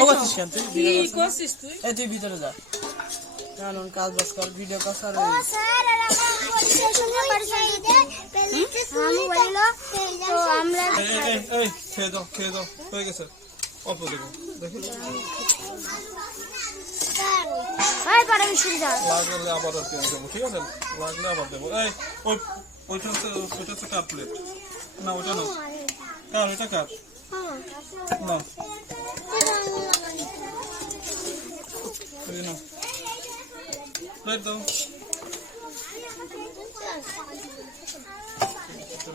করছিস কেন তুই? কি করছিস তুই? এই তুই ভিতরে যা। কারণ কাজ বাজ কর, ভিডিও কর আর ও স্যার আর আমার পরিচয় সঙ্গে পরিচয় দিতে পেলিতে আমি বললো তো আমরা এই খেয়ে দাও হয়ে গেছে অল্প দেবো দেখি ভাই পরে আমি শুরু দাও লাগলে আবার দেবো ঠিক আছে লাগলে আবার দেবো এই ওইটা হচ্ছে কার প্লেট না ওটা না কার ওইটা কার না না প্লেট দাও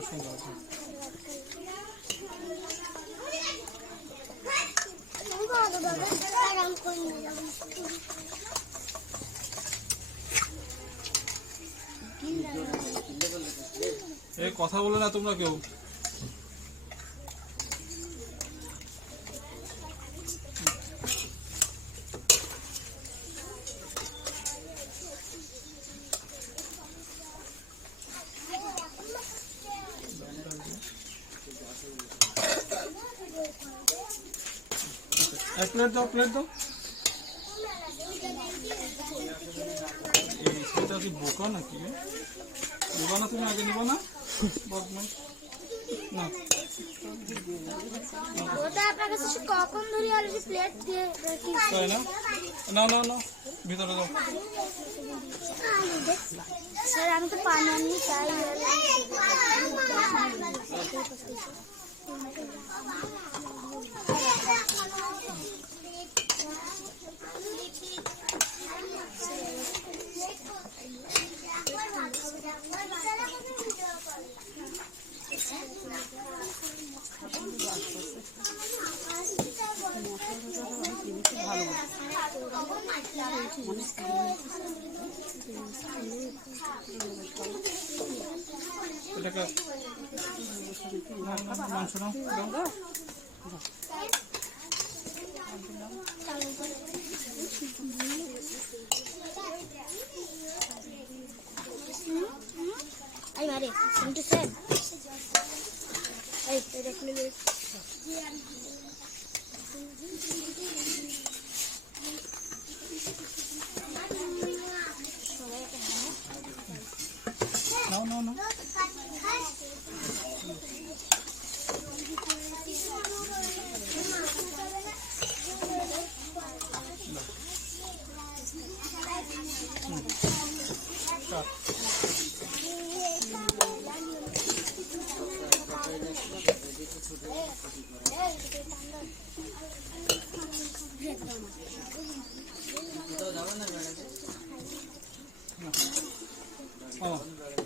সুন্দর আছে এই কথা বলে না তোমরা কেউ প্লেট দাও সেটা কি বোকা নাকি নিবা না তুমি আগে নিবা না বদমাইশ না ওটা আপনার কাছে কখন ধরে অলরেডি প্লেট দিয়ে রাখি তাই না না ভিতরে দাও স্যার আমি তো পানি আনি তাই এটাকে মাংস নাও আই মারে সেন্টু সেন এই দেখলে No. Oh.